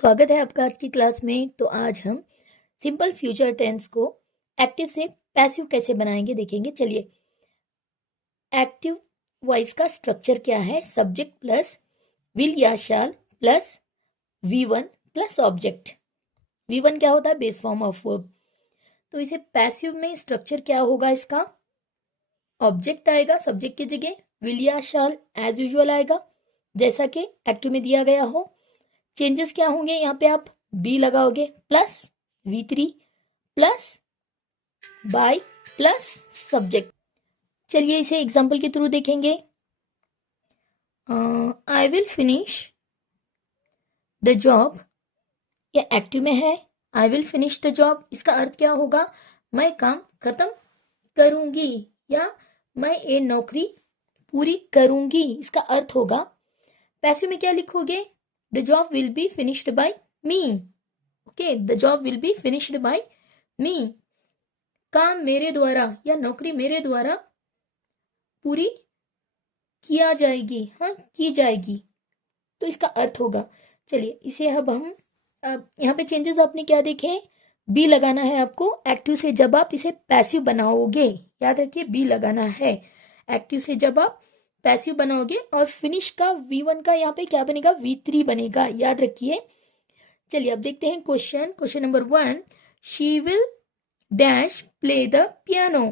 स्वागत है आपका आज की क्लास में। तो आज हम सिंपल फ्यूचर टेंस को एक्टिव से पैसिव कैसे बनाएंगे देखेंगे। चलिए, एक्टिव वॉइस का स्ट्रक्चर क्या है? सब्जेक्ट प्लस विल या शैल plus V1 plus object. V1 क्या होता है? Base form of verb. तो इसे पैसिव में स्ट्रक्चर क्या होगा? इसका ऑब्जेक्ट आएगा सब्जेक्ट की जगह, विल या शैल एज यूजुअल आएगा जैसा कि एक्टिव में दिया गया हो। चेंजेस क्या होंगे? यहाँ पे आप बी लगाओगे plus V3 plus by plus subject. चलिए इसे एग्जांपल के थ्रू देखेंगे। I will finish the job, ये एक्टिव में है। I will finish the job, इसका अर्थ क्या होगा? मैं काम खत्म करूंगी या मैं ये नौकरी पूरी करूंगी, इसका अर्थ होगा। पैसिव में क्या लिखोगे? The job will be finished by me. Okay, the job will be finished by me. काम मेरे द्वारा या नौकरी मेरे द्वारा पूरी किया जाएगी, हाँ की जाएगी, तो इसका अर्थ होगा। चलिए इसे अब हम यहाँ पे चेंजेस आपने क्या देखे? बी लगाना है आपको एक्टिव से जब आप इसे पैसिव बनाओगे। याद रखिए बी लगाना है एक्टिव से जब आप पैसिव बनाओगे। और फिनिश का V1 का यहाँ पे क्या बनेगा? V3 बनेगा, याद रखिए। चलिए अब देखते हैं question number 1। She will dash play the piano.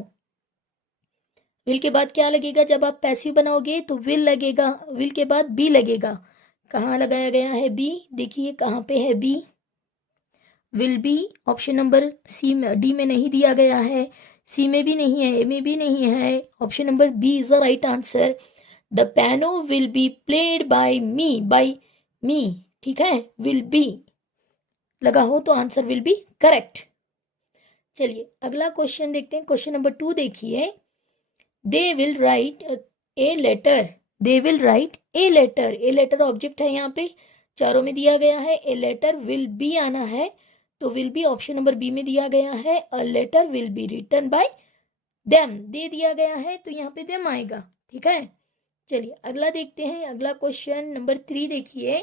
Will के बाद क्या लगेगा? जब आप पैसिव बनाओगे तो विल लगेगा, विल के बाद बी लगेगा। कहाँ लगाया गया है बी? देखिए कहाँ पे है be. Will be option number C में, डी में नहीं दिया गया है, सी में भी नहीं है, ए में भी नहीं है। Option number B is the right answer. The piano will be played by me, ठीक है। will be लगा हो तो आंसर will be correct। चलिए अगला क्वेश्चन देखते हैं। क्वेश्चन नंबर 2 देखिए। They will write a letter, they will write a letter, a letter object है यहाँ पे, चारों में दिया गया है। a letter will be आना है तो will be option number B में दिया गया है। a letter will be written by them, दे दिया गया है तो यहाँ पे them आएगा, ठीक है। चलिए अगला देखते हैं। अगला क्वेश्चन नंबर 3 देखिए,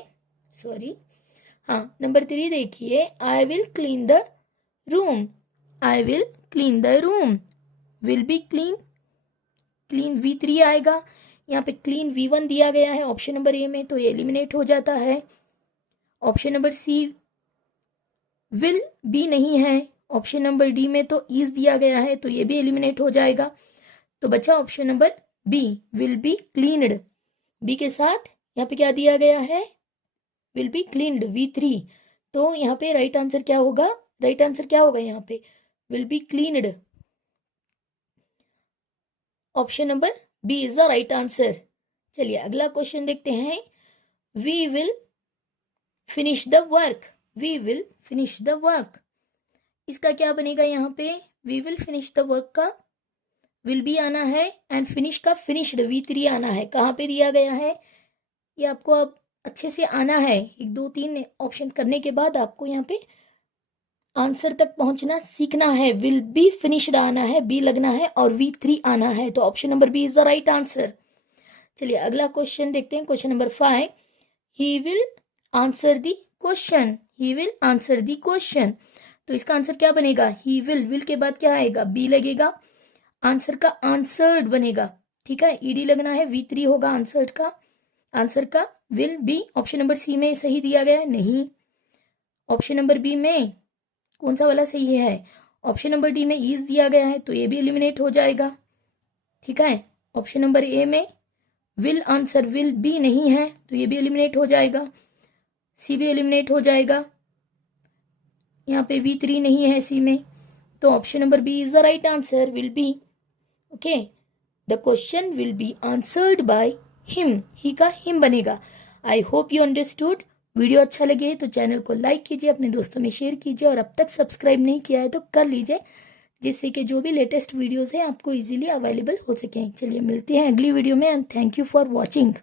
नंबर 3 देखिए। I will clean the room, I will clean the room, will be clean, clean V3 आएगा। यहाँ पे क्लीन V1 दिया गया है ऑप्शन नंबर ए में, तो ये एलिमिनेट हो जाता है। Option number C will be नहीं है, ऑप्शन नंबर डी में तो इज दिया गया है तो ये भी एलिमिनेट हो जाएगा। तो बचा option number B, will be cleaned. B के साथ यहाँ पे क्या दिया गया है? Will be cleaned V3। तो यहाँ पे राइट आंसर क्या होगा? राइट आंसर क्या होगा यहाँ पे? Will be cleaned. Option number B is the right answer. चलिए अगला क्वेश्चन देखते हैं। We will finish the work, we will finish the work, इसका क्या बनेगा? यहाँ पे we will finish the work का विल बी आना है एंड फिनिश का फिनिश्ड V3 आना है। कहाँ पे दिया गया है ये आपको अब अच्छे से आना है। 1 2 3 ऑप्शन करने के बाद आपको यहाँ पे आंसर तक पहुंचना सीखना है। विल बी फिनिश्ड आना है, बी लगना है और V3 आना है, तो option number B is the right answer. चलिए अगला क्वेश्चन देखते हैं। Question number 5। He will answer the question, he will answer the question, तो इसका आंसर क्या बनेगा? ही विल के बाद क्या आएगा? बी लगेगा, आंसर का आंसर्ड बनेगा, ठीक है। ईडी लगना है, V3 होगा आंसर का। आंसर का will be option number C में सही दिया गया है, नहीं। ऑप्शन नंबर बी में कौन सा वाला सही है? ऑप्शन नंबर डी में इज दिया गया है तो ये भी एलिमिनेट हो जाएगा, ठीक है। ऑप्शन नंबर ए में विल आंसर विल बी नहीं है तो ये भी एलिमिनेट हो जाएगा, सी भी एलिमिनेट हो जाएगा। यहाँ पे V3 नहीं है सी में, तो option number B is the right answer, will be. Okay, the question will be answered by him, he का हिम बनेगा। I hope you understood. Video अच्छा लगे तो चैनल को लाइक कीजिए, अपने दोस्तों में शेयर कीजिए और अब तक सब्सक्राइब नहीं किया है तो कर लीजिए, जिससे कि जो भी लेटेस्ट वीडियोस हैं आपको इजीली अवेलेबल हो सकें। चलिए मिलते हैं अगली वीडियो में and thank you for watching.